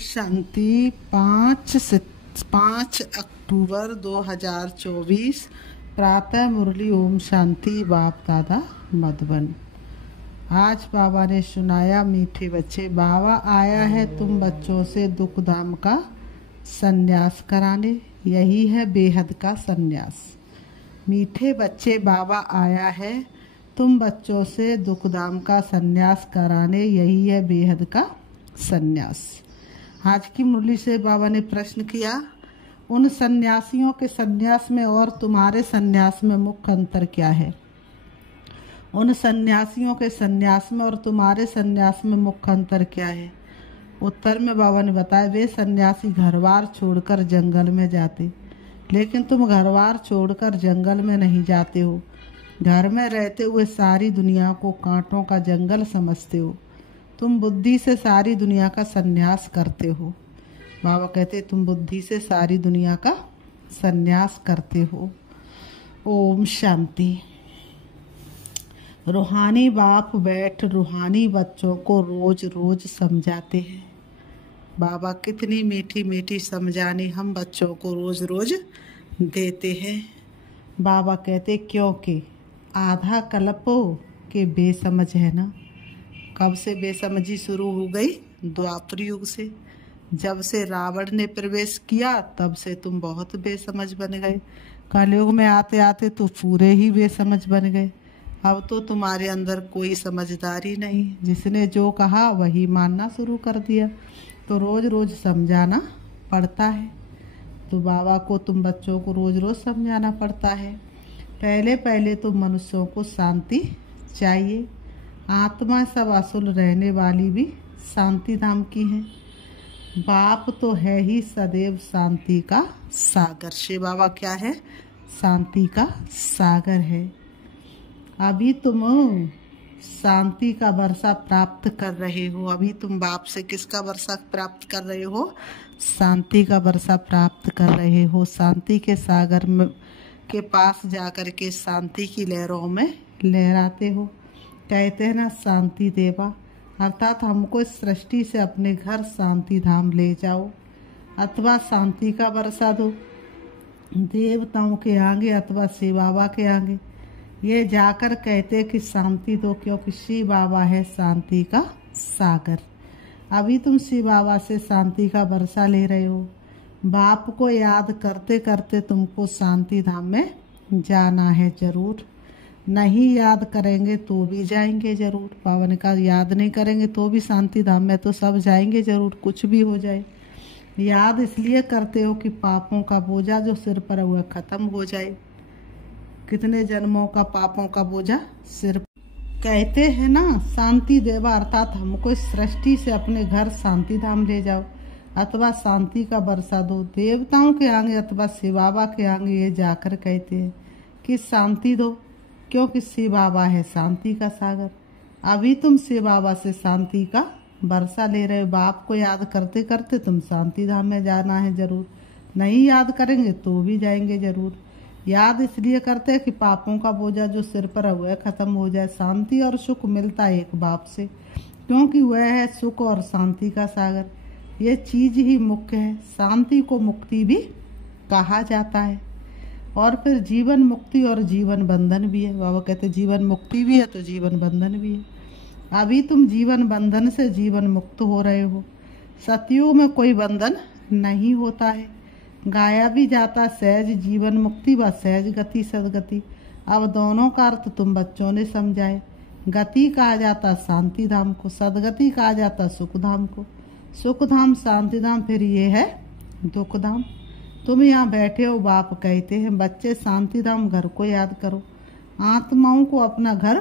शांति। 5 अक्टूबर 2024 प्रातः मुरली। ओम शांति। बाप दादा मधुबन। आज बाबा ने सुनाया, मीठे बच्चे, बाबा आया है तुम बच्चों से दुख धाम का संन्यास कराने। यही है बेहद का संन्यास। मीठे बच्चे, बाबा आया है तुम बच्चों से दुख धाम का संन्यास कराने। यही है बेहद का संन्यास। आज की मुरली से बाबा ने प्रश्न किया, उन सन्यासियों के संन्यास में और तुम्हारे संन्यास में मुख्य अंतर क्या है? उन सन्यासियों के संन्यास में और तुम्हारे संन्यास में मुख्य अंतर क्या है? उत्तर में बाबा ने बताया, वे सन्यासी घरबार छोड़कर जंगल में जाते, लेकिन तुम घरबार छोड़कर जंगल में नहीं जाते हो। घर में रहते हुए सारी दुनिया को कांटों का जंगल समझते हो। तुम बुद्धि से सारी दुनिया का संन्यास करते हो। बाबा कहते, तुम बुद्धि से सारी दुनिया का संन्यास करते हो। ओम शांति। रूहानी बाप बैठ रूहानी बच्चों को रोज रोज समझाते हैं। बाबा कितनी मीठी मीठी समझाने हम बच्चों को रोज रोज देते हैं। बाबा कहते, क्योंकि आधा कल्पो के बेसमझ है ना। कब से बेसमझी शुरू हो गई? द्वापर युग से। जब से रावण ने प्रवेश किया तब से तुम बहुत बेसमझ बन गए। कलयुग में आते आते तो पूरे ही बेसमझ बन गए। अब तो तुम्हारे अंदर कोई समझदारी नहीं। जिसने जो कहा वही मानना शुरू कर दिया। तो रोज रोज समझाना पड़ता है। तो बाबा को तुम बच्चों को रोज रोज समझाना पड़ता है। पहले पहले तो मनुष्यों को शांति चाहिए। आत्मा सब असुल रहने वाली भी शांति धाम की है। बाप तो है ही सदैव शांति का सागर। शिव बाबा क्या है? शांति का सागर है। अभी तुम शांति का वर्षा प्राप्त कर रहे हो। अभी तुम बाप से किसका वर्षा प्राप्त कर रहे हो? शांति का वर्षा प्राप्त कर रहे हो। शांति के सागर में के पास जाकर के शांति की लहरों में लहराते हो। कहते हैं ना, शांति देवा, अर्थात हमको इस सृष्टि से अपने घर शांति धाम ले जाओ, अथवा शांति का वर्षा दो देवताओं के आगे अथवा शिव बाबा के आगे। ये जाकर कहते कि शांति दो, क्योंकि शिव बाबा है शांति का सागर। अभी तुम शिव बाबा से शांति का वर्षा ले रहे हो। बाप को याद करते करते तुमको शांति धाम में जाना है जरूर। नहीं याद करेंगे तो भी जाएंगे जरूर। बाबा ने कहा, याद नहीं करेंगे तो भी शांति धाम में तो सब जाएंगे जरूर, कुछ भी हो जाए। याद इसलिए करते हो कि पापों का बोझा जो सिर पर हुआ खत्म हो जाए। कितने जन्मों का पापों का बोझा सिर। कहते हैं ना, शांति देवा, अर्थात हमको इस सृष्टि से अपने घर शांति धाम ले जाओ, अथवा शांति का वर्षा दो देवताओं के आगे अथवा शिव बाबा के आगे। ये जाकर कहते हैं कि शांति दो, क्योंकि शिव बाबा है शांति का सागर। अभी तुम शिव बाबा से शांति का वर्षा ले रहे हो। बाप को याद करते करते तुम शांति धाम में जाना है जरूर। नहीं याद करेंगे तो भी जाएंगे जरूर। याद इसलिए करते हैं कि पापों का बोझा जो सिर पर हुआ खत्म हो जाए। शांति और सुख मिलता है एक बाप से, क्योंकि वह है सुख और शांति का सागर। ये चीज ही मुख्य है। शांति को मुक्ति भी कहा जाता है। और फिर जीवन मुक्ति और जीवन बंधन भी है। बाबा कहते जीवन मुक्ति भी है तो जीवन बंधन भी है। अभी तुम जीवन बंधन से जीवन मुक्त हो रहे हो। सतयुग में कोई बंधन नहीं होता है। गाया भी जाता सहज जीवन मुक्ति व सहज गति सदगति। अब दोनों का अर्थ तुम बच्चों ने समझाए। गति कहा जाता शांति धाम को, सदगति कहा जाता सुख धाम को। सुख धाम शांति धाम, फिर ये है दुख धाम। तुम यहाँ बैठे हो, बाप कहते हैं बच्चे शांति धाम घर को याद करो। आत्माओं को अपना घर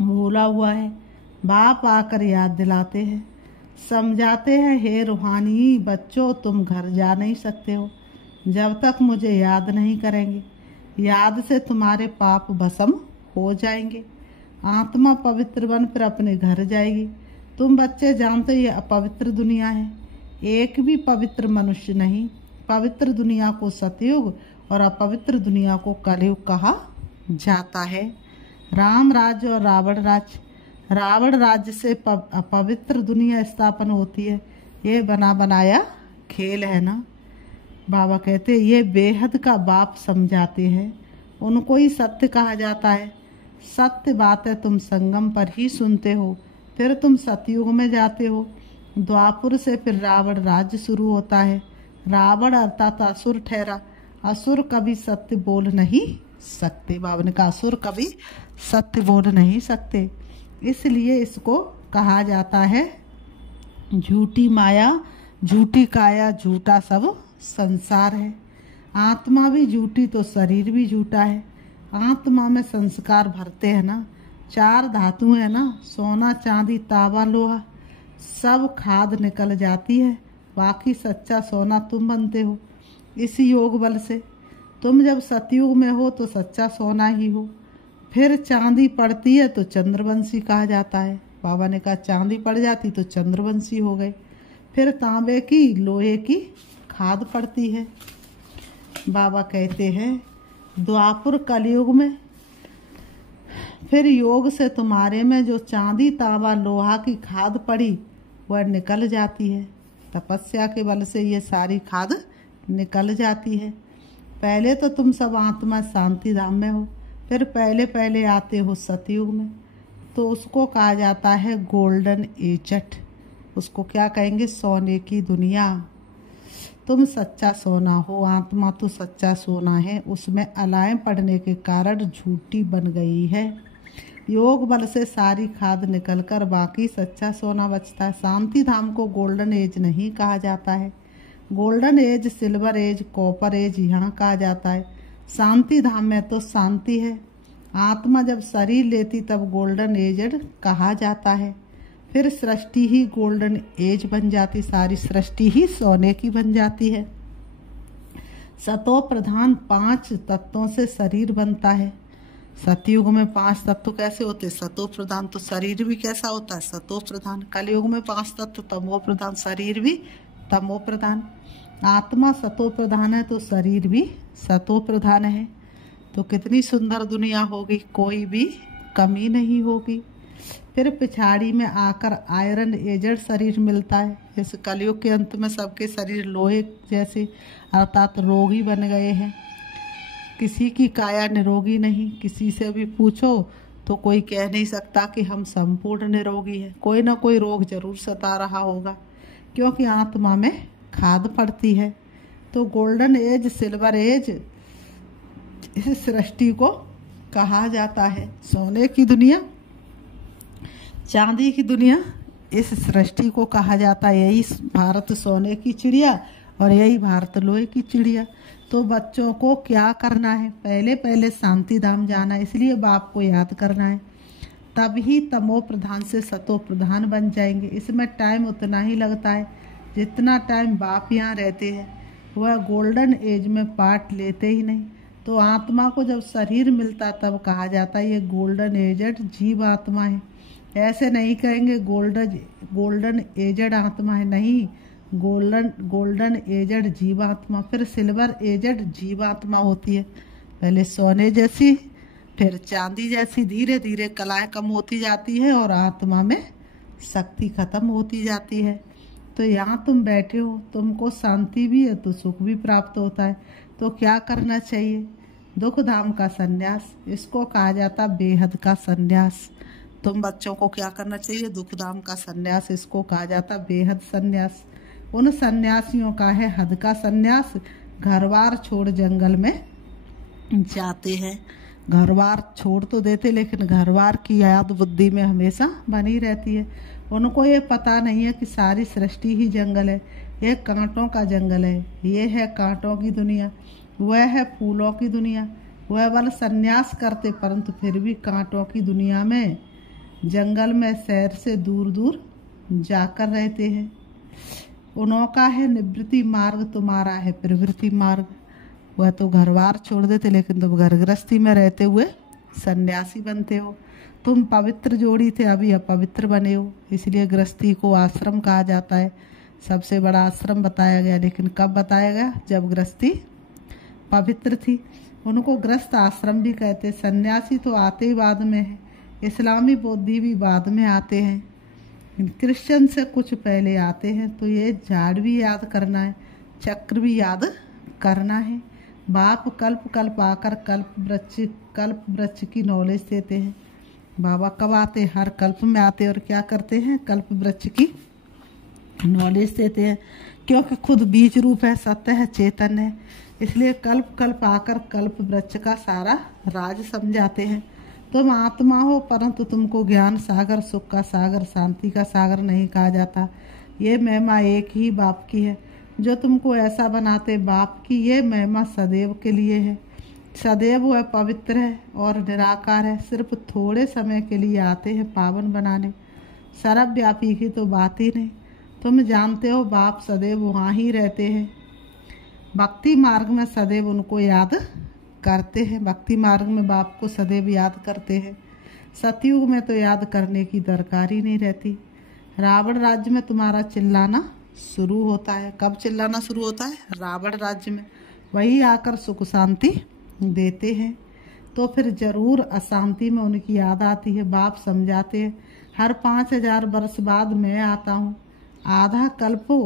भूला हुआ है। बाप आकर याद दिलाते हैं, समझाते हैं, हे रूहानी बच्चों, तुम घर जा नहीं सकते हो जब तक मुझे याद नहीं करेंगे। याद से तुम्हारे पाप भस्म हो जाएंगे। आत्मा पवित्र बन फिर अपने घर जाएगी। तुम बच्चे जानते ये अपवित्र दुनिया है। एक भी पवित्र मनुष्य नहीं। पवित्र दुनिया को सतयुग और अपवित्र दुनिया को कलयुग कहा जाता है। राम राज्य और रावण राज्य। रावण राज्य से अपवित्र दुनिया स्थापन होती है। ये बना बनाया खेल है ना। बाबा कहते ये बेहद का बाप समझाते हैं, उनको ही सत्य कहा जाता है। सत्य बात है तुम संगम पर ही सुनते हो, फिर तुम सतयुग में जाते हो। द्वापुर से फिर रावण राज्य शुरू होता है। रावण अर्थात असुर ठहरा। असुर कभी सत्य बोल नहीं सकते। बाबा ने कहा असुर कभी सत्य बोल नहीं सकते, इसलिए इसको कहा जाता है झूठी माया, झूठी काया, झूठा सब संसार है। आत्मा भी झूठी तो शरीर भी झूठा है। आत्मा में संस्कार भरते हैं ना, 4 धातु है ना, सोना चांदी तांबा लोहा, सब खाद निकल जाती है। बाकी सच्चा सोना तुम बनते हो इस योग बल से। तुम जब सतयुग में हो तो सच्चा सोना ही हो। फिर चांदी पड़ती है तो चंद्रवंशी कहा जाता है। बाबा ने कहा चांदी पड़ जाती तो चंद्रवंशी हो गए। फिर तांबे की लोहे की खाद पड़ती है। बाबा कहते हैं द्वापुर कलयुग में फिर योग से तुम्हारे में जो चांदी तांबा लोहा की खाद पड़ी वह निकल जाती है। तपस्या के बल से ये सारी खाद निकल जाती है। पहले तो तुम सब आत्मा शांति धाम में हो, फिर पहले पहले आते हो सतयुग में, तो उसको कहा जाता है गोल्डन एजट। उसको क्या कहेंगे? सोने की दुनिया। तुम सच्चा सोना हो, आत्मा तो सच्चा सोना है, उसमें अलाएं पड़ने के कारण झूठी बन गई है। योग बल से सारी खाद निकलकर बाकी सच्चा सोना बचता है। शांति धाम को गोल्डन एज नहीं कहा जाता है। Golden age, silver age, copper age यहाँ कहा जाता है। शांति धाम में तो शांति है। आत्मा जब शरीर लेती तब गोल्डन एजड कहा जाता है। फिर सृष्टि ही गोल्डन एज बन जाती, सारी सृष्टि ही सोने की बन जाती है। सतो प्रधान 5 तत्वों से शरीर बनता है। सतयुग में 5 तत्व कैसे होते? सतो प्रधान। तो शरीर भी कैसा होता है? सतो प्रधान। कलयुग में 5 तत्व तमो प्रधान, शरीर भी तमो प्रधान। आत्मा सतो प्रधान है तो शरीर भी सतो प्रधान है। तो कितनी सुंदर दुनिया होगी, कोई भी कमी नहीं होगी। फिर पिछाड़ी में आकर आयरन एजड शरीर मिलता है। इस कलयुग के अंत में सबके शरीर लोहे जैसे अर्थात रोगी बन गए हैं। किसी की काया निरोगी नहीं। किसी से भी पूछो तो कोई कह नहीं सकता कि हम संपूर्ण निरोगी हैं। कोई ना कोई रोग जरूर सता रहा होगा, क्योंकि आत्मा में खाद पड़ती है। तो गोल्डन एज, सिल्वर एज इस सृष्टि को कहा जाता है। सोने की दुनिया, चांदी की दुनिया इस सृष्टि को कहा जाता है। यही भारत सोने की चिड़िया और यही भारत लोहे की चिड़िया। तो बच्चों को क्या करना है? पहले पहले शांति धाम जाना है, इसलिए बाप को याद करना है। तभी तमो प्रधान से सतो प्रधान बन जाएंगे। इसमें टाइम उतना ही लगता है जितना टाइम बाप यहाँ रहते हैं। वह गोल्डन एज में पार्ट लेते ही नहीं। तो आत्मा को जब शरीर मिलता तब कहा जाता है ये गोल्डन एजड जीव आत्मा है। ऐसे नहीं कहेंगे गोल्डन एजड आत्मा है, नहीं, गोल्डन एजड जीवात्मा। फिर सिल्वर एजड जीवात्मा होती है। पहले सोने जैसी, फिर चांदी जैसी, धीरे धीरे कलाएं कम होती जाती है और आत्मा में शक्ति खत्म होती जाती है। तो यहाँ तुम बैठे हो, तुमको शांति भी है तो सुख भी प्राप्त होता है। तो क्या करना चाहिए? दुख धाम का संन्यास, इसको कहा जाता बेहद का संन्यास। तुम बच्चों को क्या करना चाहिए? दुख धाम का संन्यास, इसको कहा जाता बेहद संन्यास। उन सन्यासियों का है हद का संन्यास। घरबार छोड़ जंगल में जाते हैं। घरबार छोड़ तो देते लेकिन घरबार की याद बुद्धि में हमेशा बनी रहती है। उनको ये पता नहीं है कि सारी सृष्टि ही जंगल है। ये कांटों का जंगल है, ये है कांटों की दुनिया, वह है फूलों की दुनिया। वह बल संन्यास करते परंतु फिर भी कांटों की दुनिया में, जंगल में शहर से दूर दूर जाकर रहते हैं। उनका है निवृत्ति मार्ग, तुम्हारा है प्रवृत्ति मार्ग। वह तो घरबार छोड़ देते लेकिन तुम घर गृहस्थी में रहते हुए सन्यासी बनते हो। तुम पवित्र जोड़ी थे, अभी अपवित्र बने हो, इसलिए गृहस्थी को आश्रम कहा जाता है। सबसे बड़ा आश्रम बताया गया, लेकिन कब बताया गया? जब गृहस्थी पवित्र थी। उनको गृहस्थ आश्रम भी कहते। सन्यासी तो आते ही बाद में है, इस्लामी बौद्धि भी बाद में आते हैं। कृष्ण से कुछ पहले आते हैं, तो ये झाड़ भी याद करना है, चक्र भी याद करना है। बाप कल्प कल्प आकर कल्प वृक्ष की नॉलेज देते हैं। बाबा कब आते हैं? हर कल्प में आते हैं और क्या करते हैं? कल्प वृक्ष की नॉलेज देते हैं, क्योंकि खुद बीज रूप है, सत्य है, चेतन है। इसलिए कल्प कल्प आकर कल्प वृक्ष का सारा राज समझाते हैं। तुम आत्मा हो, परंतु तुमको ज्ञान सागर, सुख का सागर, शांति का सागर नहीं कहा जाता। ये महिमा एक ही बाप की है, जो तुमको ऐसा बनाते बाप की। ये महिमा सदैव के लिए है। सदैव वह पवित्र है और निराकार है। सिर्फ थोड़े समय के लिए आते हैं पावन बनाने। सर्वव्यापी की तो बात ही नहीं। तुम जानते हो बाप सदैव वहाँ ही रहते हैं। भक्ति मार्ग में सदैव उनको याद करते हैं। भक्ति मार्ग में बाप को सदैव याद करते हैं। सतयुग में तो याद करने की दरकार ही नहीं रहती। रावण राज्य में तुम्हारा चिल्लाना शुरू होता है। कब चिल्लाना शुरू होता है? रावण राज्य में। वही आकर सुख शांति देते हैं, तो फिर जरूर अशांति में उनकी याद आती है। बाप समझाते हैं, हर 5000 वर्ष बाद मैं आता हूँ। आधा कल्पो,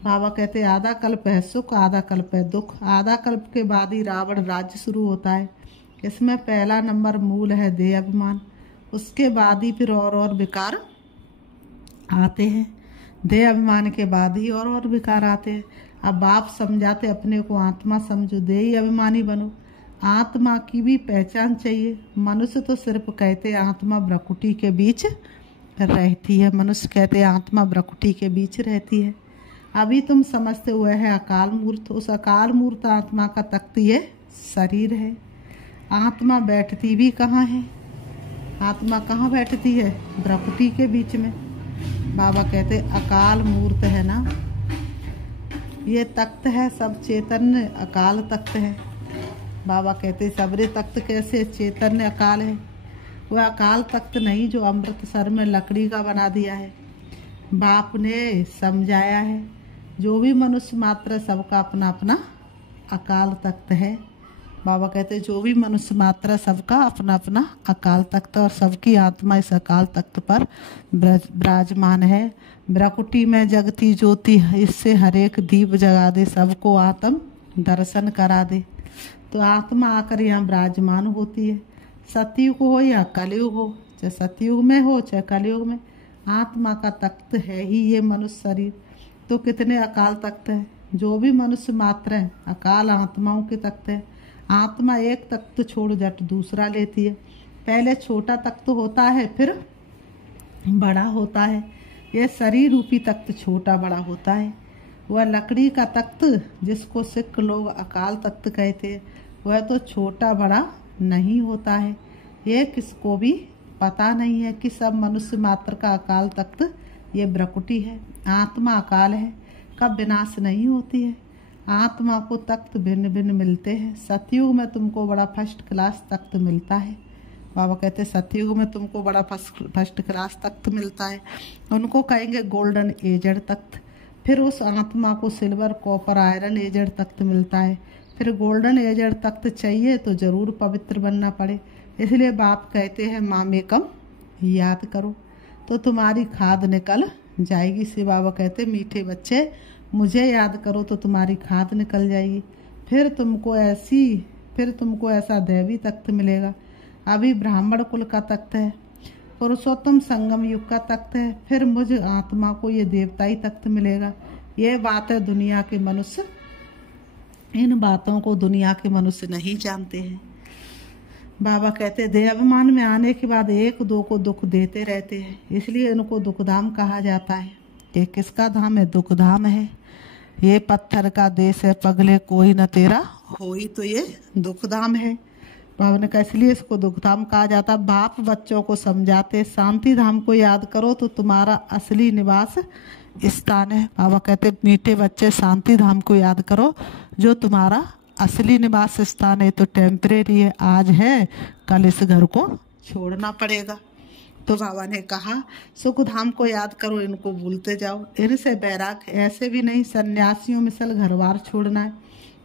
बाबा कहते हैं आधा कल्प है सुख, आधा कल्प है दुख। आधा कल्प के बाद ही रावण राज्य शुरू होता है। इसमें पहला नंबर मूल है देह अभिमान। उसके बाद ही फिर और विकार आते हैं। देह अभिमान के बाद ही और विकार आते हैं। अब बाप समझाते अपने को आत्मा समझो, देही अभिमानी बनो। आत्मा की भी पहचान चाहिए। मनुष्य तो सिर्फ कहते आत्मा भ्रकुटी के बीच रहती है। मनुष्य कहते आत्मा भ्रकुटी के बीच रहती है। अभी तुम समझते हुए है अकाल मूर्त। उस अकाल मूर्त आत्मा का तख्त ये शरीर है। आत्मा बैठती भी कहाँ है? आत्मा कहाँ बैठती है? भ्रकुटी के बीच में। बाबा कहते अकाल मूर्त है ना, ये तख्त है, सब चैतन्य अकाल तख्त है। बाबा कहते सबरे तख्त कैसे? चैतन्य अकाल है। वह अकाल तख्त नहीं जो अमृतसर में लकड़ी का बना दिया है। बाप ने समझाया है, जो भी मनुष्य मात्र सबका अपना अपना अकाल तख्त है। बाबा कहते जो भी मनुष्य मात्र सबका अपना अपना अकाल तख्त, और सबकी आत्मा इस अकाल तख्त पर विराजमान है। भ्रकुटी में जगती ज्योति, इससे हर एक दीप जगा दे, सबको आत्म दर्शन करा दे। तो आत्मा आकर यहाँ विराजमान होती है। सतयुग हो या कलयुग हो, चाहे सतयुग में हो चाहे कलयुग में, आत्मा का तख्त है ही ये मनुष्य शरीर। तो कितने अकाल तख्त है? जो भी मनुष्य मात्र है अकाल आत्माओं के तख्त है। आत्मा एक तख्त छोड़ जट दूसरा लेती है। पहले छोटा तख्त होता है, फिर बड़ा होता है। यह शरीर रूपी तख्त छोटा बड़ा होता है। वह लकड़ी का तख्त जिसको सिख लोग अकाल तख्त कहते हैं, वह तो छोटा बड़ा नहीं होता है। ये किसको भी पता नहीं है कि सब मनुष्य मात्र का अकाल तख्त ये भ्रकुटी है। आत्मा अकाल है, कब विनाश नहीं होती है। आत्मा को तख्त भिन्न भिन्न मिलते हैं। सतयुग में तुमको बड़ा फर्स्ट क्लास तख्त मिलता है। बाबा कहते सतयुग में तुमको बड़ा फर्स्ट क्लास तख्त मिलता है। उनको कहेंगे गोल्डन एजड तख्त। फिर उस आत्मा को सिल्वर कॉपर आयरन एजड तख्त मिलता है। फिर गोल्डन एजड तख्त चाहिए तो जरूर पवित्र बनना पड़े। इसलिए बाप कहते हैं मामेकम याद करो तो तुम्हारी खाद निकल जाएगी। से बाबा कहते मीठे बच्चे मुझे याद करो तो तुम्हारी खाद निकल जाएगी। फिर तुमको ऐसा दैवी तख्त मिलेगा। अभी ब्राह्मण कुल का तख्त है, पुरुषोत्तम संगम युग का तख्त है। फिर मुझ आत्मा को ये देवताई तख्त मिलेगा। ये बात है दुनिया के मनुष्य, इन बातों को दुनिया के मनुष्य नहीं जानते हैं। बाबा कहते देहाभिमान में आने के बाद एक दो को दुख देते रहते हैं, इसलिए इनको दुखधाम कहा जाता है। ये किसका धाम है? दुखधाम है। ये पत्थर का देश है, पगले कोई न तेरा होई, तो ये दुखधाम है। बाबा ने कहा इसलिए इसको दुखधाम कहा जाता। बाप बच्चों को समझाते शांति धाम को याद करो तो तुम्हारा असली निवास स्थान है। बाबा कहते मीठे बच्चे शांति धाम को याद करो जो तुम्हारा असली निवास स्थान है। तो टेम्परेरी है, आज है, कल इस घर को छोड़ना पड़ेगा। तो बाबा ने कहा सुख धाम को याद करो, इनको भूलते जाओ, इनसे बैराग ऐसे भी नहीं सन्यासियों मिसल घर बार छोड़ना है।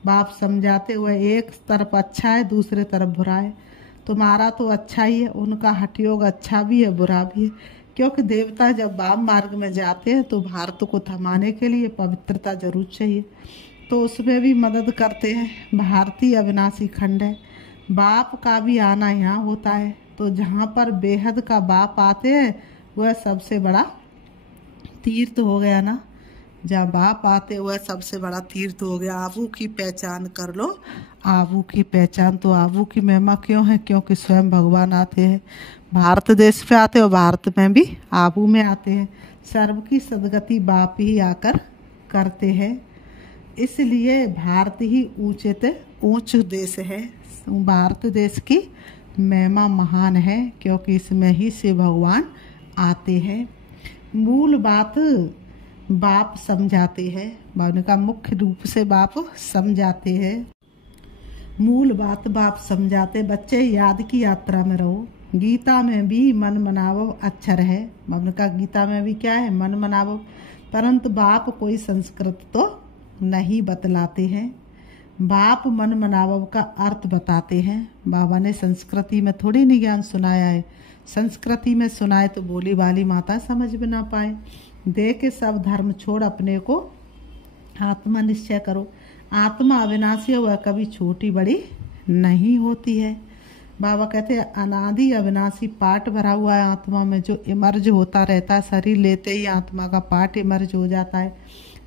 बाप समझाते हुए एक तरफ अच्छा है दूसरे तरफ बुरा है। तुम्हारा तो अच्छा ही है, उनका हठयोग अच्छा भी है बुरा भी है। क्योंकि देवता जब वाम मार्ग में जाते हैं तो भारत को थमाने के लिए पवित्रता जरूर चाहिए, तो उसमें भी मदद करते हैं। भारतीय अविनाशी खंड है, बाप का भी आना यहाँ होता है, तो जहाँ पर बेहद का बाप आते हैं वह सबसे बड़ा तीर्थ हो गया ना। जहाँ बाप आते वह सबसे बड़ा तीर्थ हो गया। आबू की पहचान कर लो, आबू की पहचान। तो आबू की महिमा क्यों है? क्योंकि स्वयं भगवान आते हैं, भारत देश पे आते हैं और भारत में भी आबू में आते हैं। सर्व की सदगति बाप ही आकर करते हैं, इसलिए भारत ही ऊंच देश है। भारत देश की महिमा महान है, क्योंकि इसमें ही से भगवान आते हैं। मूल बात बाप समझाते हैं, उनका मुख्य रूप से बाप समझाते हैं। मूल बात बाप समझाते। बच्चे याद की यात्रा में रहो। गीता में भी मन मनावो अक्षर है, उनका गीता में भी क्या है? मन मनावो। परंतु बाप कोई संस्कृत तो नहीं बतलाते हैं, बाप मन मनावो का अर्थ बताते हैं। बाबा ने संस्कृति में थोड़ी नहीं ज्ञान सुनाया है, संस्कृति में सुनाए तो बोली वाली माता समझ भी ना पाए। दे के सब धर्म छोड़ अपने को आत्मा निश्चय करो। आत्मा अविनाशी है, वह कभी छोटी बड़ी नहीं होती है। बाबा कहते हैं अनादि अविनाशी पार्ट भरा हुआ है आत्मा में, जो इमर्ज होता रहता है। शरीर लेते ही आत्मा का पार्ट इमर्ज हो जाता है।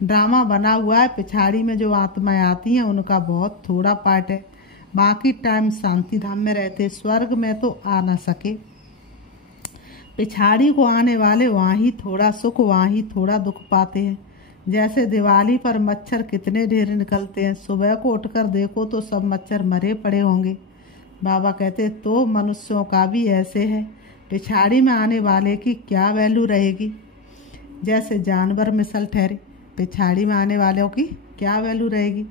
ड्रामा बना हुआ है, पिछाड़ी में जो आत्माएं आती हैं उनका बहुत थोड़ा पार्ट है, बाकी टाइम शांति धाम में रहते। स्वर्ग में तो आ ना सके, पिछाड़ी को आने वाले वहाँ ही थोड़ा सुख, वहाँ ही थोड़ा दुख पाते हैं। जैसे दिवाली पर मच्छर कितने ढेर निकलते हैं, सुबह को उठकर देखो तो सब मच्छर मरे पड़े होंगे। बाबा कहते तो मनुष्यों का भी ऐसे है, पिछाड़ी में आने वाले की क्या वैल्यू रहेगी। जैसे जानवर मिसल ठहरे, पिछाड़ी में आने वालों की क्या वैल्यू रहेगी।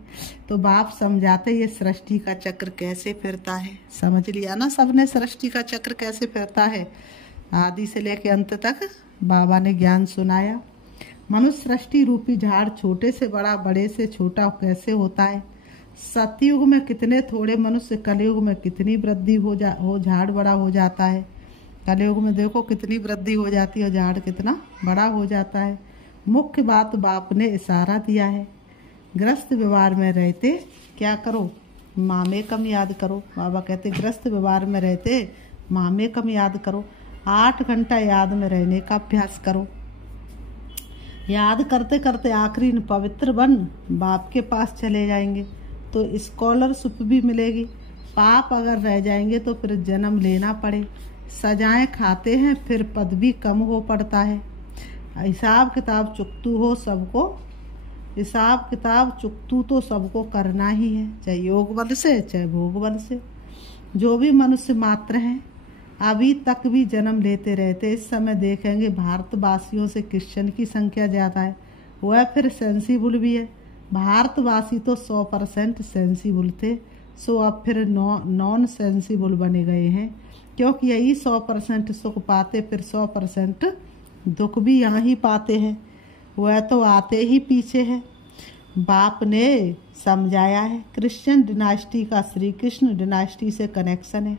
तो बाप समझाते ये सृष्टि का चक्र कैसे फिरता है। समझ लिया ना सबने, सृष्टि का चक्र कैसे फिरता है। आदि से लेकर अंत तक बाबा ने ज्ञान सुनाया। मनुष्य सृष्टि रूपी झाड़ छोटे से बड़ा, बड़े से छोटा कैसे होता है। सतयुग में कितने थोड़े मनुष्य, कलयुग में कितनी वृद्धि हो झाड़ बड़ा हो जाता है। कलयुग में देखो कितनी वृद्धि हो जाती है, झाड़ कितना बड़ा हो जाता है। मुख्य बात बाप ने इशारा दिया है। ग्रस्त व्यवहार में रहते क्या करो? मामे कम याद करो। बाबा कहते ग्रस्त व्यवहार में रहते मामे कम याद करो। 8 घंटा याद में रहने का अभ्यास करो। याद करते करते आखिरी पवित्र बन बाप के पास चले जाएंगे तो स्कॉलरशिप भी मिलेगी। पाप अगर रह जाएंगे तो फिर जन्म लेना पड़े। सजाएं खाते हैं फिर पद भी कम हो पड़ता है। हिसाब किताब चुकतू हो सबको, हिसाब किताब चुकतू तो सबको करना ही है, चाहे योग बल से चाहे भोग बल से। जो भी मनुष्य मात्र हैं अभी तक भी जन्म लेते रहते। इस समय देखेंगे भारतवासियों से क्रिश्चियन की संख्या ज़्यादा है, वह फिर सेंसिबल भी है। भारतवासी तो 100% सेंसिबल थे, सो अब फिर नॉन सेंसिबल बने गए हैं, क्योंकि यही 100% सुख पाते फिर 100% दुख भी यहाँ ही पाते हैं। वह तो आते ही पीछे है। बाप ने समझाया है क्रिश्चियन डिनास्टी का श्री कृष्ण डिनास्टी से कनेक्शन है।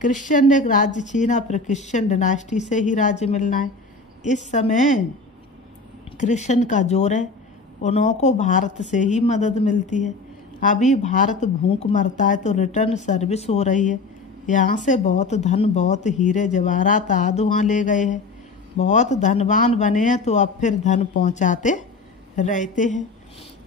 क्रिश्चियन ने राज्य छीना, फिर क्रिश्चियन डिनास्टी से ही राज्य मिलना है। इस समय क्रिश्चियन का जोर है, उन्हों को भारत से ही मदद मिलती है। अभी भारत भूख मरता है तो रिटर्न सर्विस हो रही है। यहाँ से बहुत धन, बहुत हीरे जवाहरात आदि वहाँ ले गए हैं। बहुत धनवान बने हैं तो अब फिर धन पहुँचाते रहते हैं।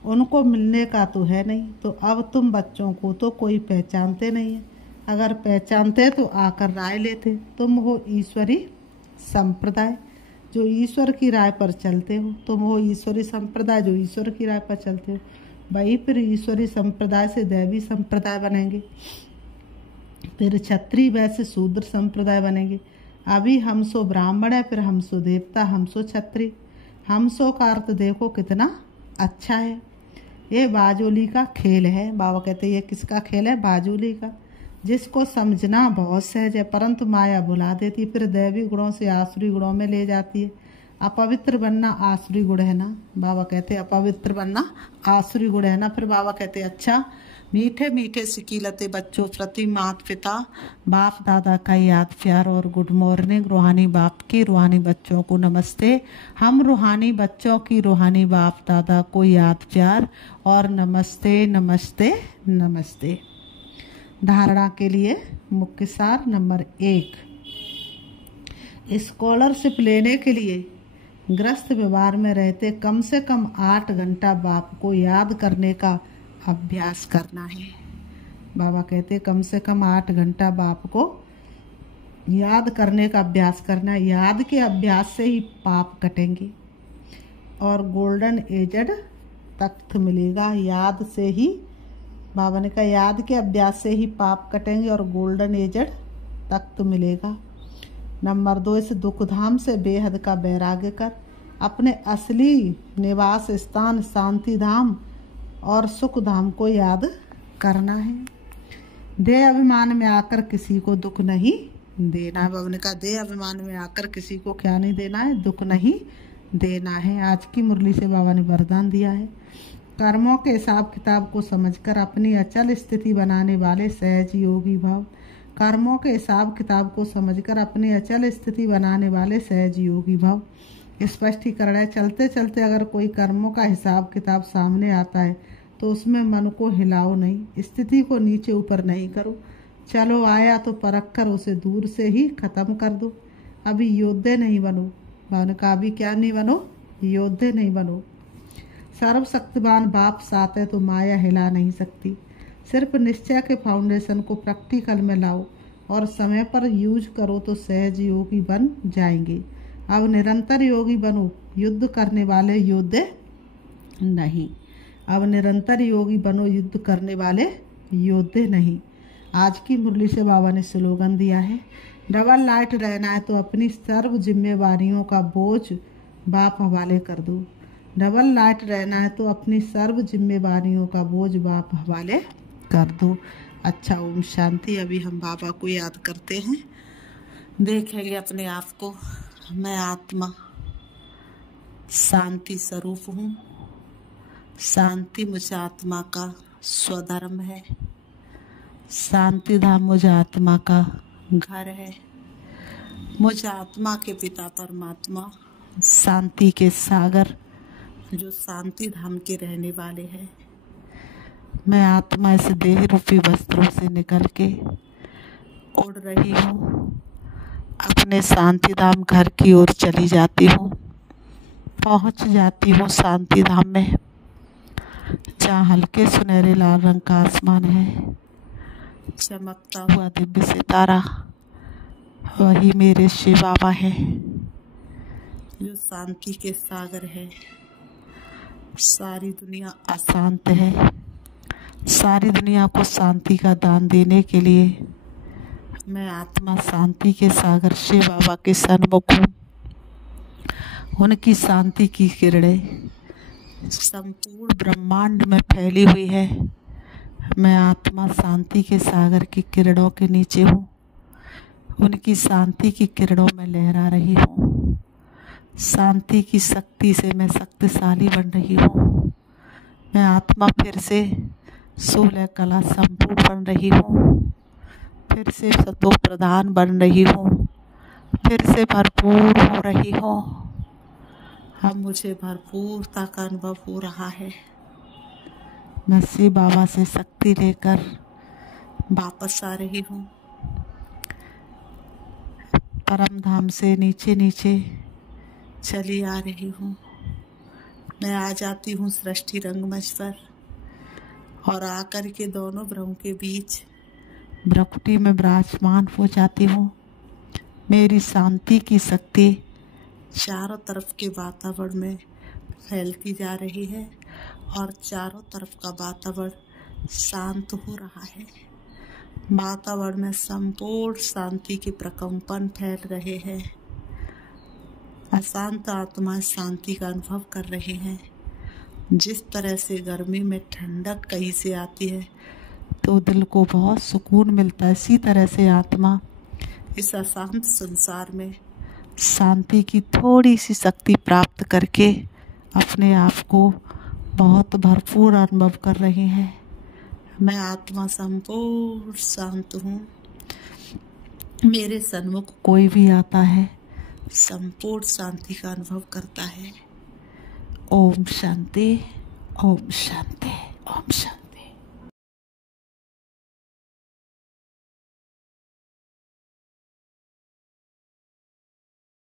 उनको मिलने का तो है नहीं, तो अब तुम बच्चों को तो कोई पहचानते नहीं है। अगर पहचानते तो आकर राय लेते। तुम हो ईश्वरी संप्रदाय जो ईश्वर की राय पर चलते हो, तुम हो ईश्वरी संप्रदाय जो ईश्वर की राय पर चलते हो। वही फिर ईश्वरी संप्रदाय से दैवी संप्रदाय बनेंगे, फिर क्षत्रिय वैसे शूद्र संप्रदाय बनेंगे। अभी हम सो ब्राह्मण है, फिर हम सो देवता, हम सो क्षत्रिय। हम सो का अर्थ देखो कितना अच्छा है। ये बाजोली का खेल है। बाबा कहते हैं ये किसका खेल है? बाजोली का, जिसको समझना बहुत सहज है, परंतु माया भुला देती, फिर दैवी गुणों से आसुरी गुणों में ले जाती है। अपवित्र बनना आसुरी गुण है ना। बाबा कहते हैं अपवित्र बनना आसुरी गुण है ना। फिर बाबा कहते हैं अच्छा मीठे मीठे सिकीलते बच्चों प्रति माता पिता बाप दादा का याद प्यार और गुड मॉर्निंग। रूहानी बाप की रूहानी बच्चों को नमस्ते। हम रूहानी बच्चों की रूहानी बाप दादा को याद प्यार और नमस्ते नमस्ते नमस्ते। धारणा के लिए मुख्य सार नंबर 1, स्कॉलरशिप लेने के लिए ग्रस्त व्यवहार में रहते कम से कम 8 घंटा बाप को याद करने का अभ्यास करना है। बाबा कहते कम से कम 8 घंटा बाप को याद करने का अभ्यास करना है। याद के अभ्यास से ही पाप कटेंगे और गोल्डन एजड तख्त मिलेगा। याद से ही, बाबा ने कहा याद के अभ्यास से ही पाप कटेंगे और गोल्डन एजड तख्त मिलेगा। नंबर 2, इस दुखधाम से बेहद का वैराग्य कर अपने असली निवास स्थान शांति धाम और सुख धाम को याद करना है। देह अभिमान में आकर किसी को दुख नहीं देना है। बाबा ने कहा देह अभिमान में आकर किसी को क्या नहीं देना है, दुख नहीं देना है। आज की मुरली से बाबा ने वरदान दिया है, कर्मों के हिसाब किताब को समझकर अपनी अचल स्थिति बनाने वाले सहज योगी भव। कर्मों के हिसाब किताब को समझकर अपनी अचल स्थिति बनाने वाले सहज योगी भव। स्पष्टीकरण है, चलते चलते अगर कोई कर्मों का हिसाब किताब सामने आता है तो उसमें मन को हिलाओ नहीं, स्थिति को नीचे ऊपर नहीं करो। चलो आया तो परख कर उसे दूर से ही खत्म कर दो। अभी योद्धे नहीं बनो। मैंने कहा अभी क्या नहीं बनो, योद्धे नहीं बनो। सर्वशक्तिमान बाप साथ है तो माया हिला नहीं सकती। सिर्फ निश्चय के फाउंडेशन को प्रैक्टिकल में लाओ और समय पर यूज करो तो सहज योगी बन जाएंगे। अब निरंतर योगी बनो, युद्ध करने वाले योद्धे नहीं। अब निरंतर योगी बनो, युद्ध करने वाले योद्धे नहीं। आज की मुरली से बाबा ने स्लोगन दिया है, डबल लाइट रहना है तो अपनी सर्व जिम्मेवारियों का बोझ बाप हवाले कर दो। डबल लाइट रहना है तो अपनी सर्व जिम्मेवारियों का बोझ बाप हवाले कर दो। अच्छा, ओम शांति। अभी हम बाबा को याद करते हैं, देखेंगे अपने आप को। मैं आत्मा शांति स्वरूप हूँ। शांति मुझे आत्मा का स्वधर्म है। शांति धाम मुझे आत्मा का घर है। मुझे आत्मा के पिता परमात्मा शांति के सागर जो शांति धाम के रहने वाले हैं। मैं आत्मा इस देह रूपी वस्त्रों से निकल के उड़ रही हूँ, अपने शांति धाम घर की ओर चली जाती हूँ। पहुँच जाती हूँ शांति धाम में, जहाँ हल्के सुनहरे लाल रंग का आसमान है, चमकता हुआ दिव्य सितारा वही मेरे शिव बाबा है जो शांति के सागर है। सारी दुनिया अशांत है, सारी दुनिया को शांति का दान देने के लिए मैं आत्मा शांति के सागर शिव बाबा के सन्मुख हूँ। उनकी शांति की किरणें संपूर्ण ब्रह्मांड में फैली हुई है। मैं आत्मा शांति के सागर की किरणों के नीचे हूँ। उनकी शांति की किरणों में लहरा रही हूँ। शांति की शक्ति से मैं शक्तिशाली बन रही हूँ। मैं आत्मा फिर से 16 कला संपूर्ण बन रही हूँ। फिर से सतो प्रधान बन रही हूँ। फिर से भरपूर हो रही हूँ। अब मुझे भरपूरता का अनुभव हो रहा है। मैं शिव बाबा से शक्ति लेकर वापस आ रही हूँ। परम धाम से नीचे नीचे चली आ रही हूँ। मैं आ जाती हूँ सृष्टि रंगमंच पर और आकर के दोनों भ्रमों के बीच भ्रकुटी में विराजमान हो जाती हूँ। मेरी शांति की शक्ति चारों तरफ के वातावरण में फैलती जा रही है और चारों तरफ का वातावरण शांत हो रहा है। वातावरण में संपूर्ण शांति के प्रकंपन फैल रहे हैं। अशांत आत्मा शांति का अनुभव कर रहे हैं। जिस तरह से गर्मी में ठंडक कहीं से आती है तो दिल को बहुत सुकून मिलता है, इसी तरह से आत्मा इस अशांत संसार में शांति की थोड़ी सी शक्ति प्राप्त करके अपने आप को बहुत भरपूर अनुभव कर रहे हैं। मैं आत्मा संपूर्ण शांत हूँ। मेरे सन्मुख कोई भी आता है संपूर्ण शांति का अनुभव करता है। ओम शांति, ओम शांति, ओम शांति।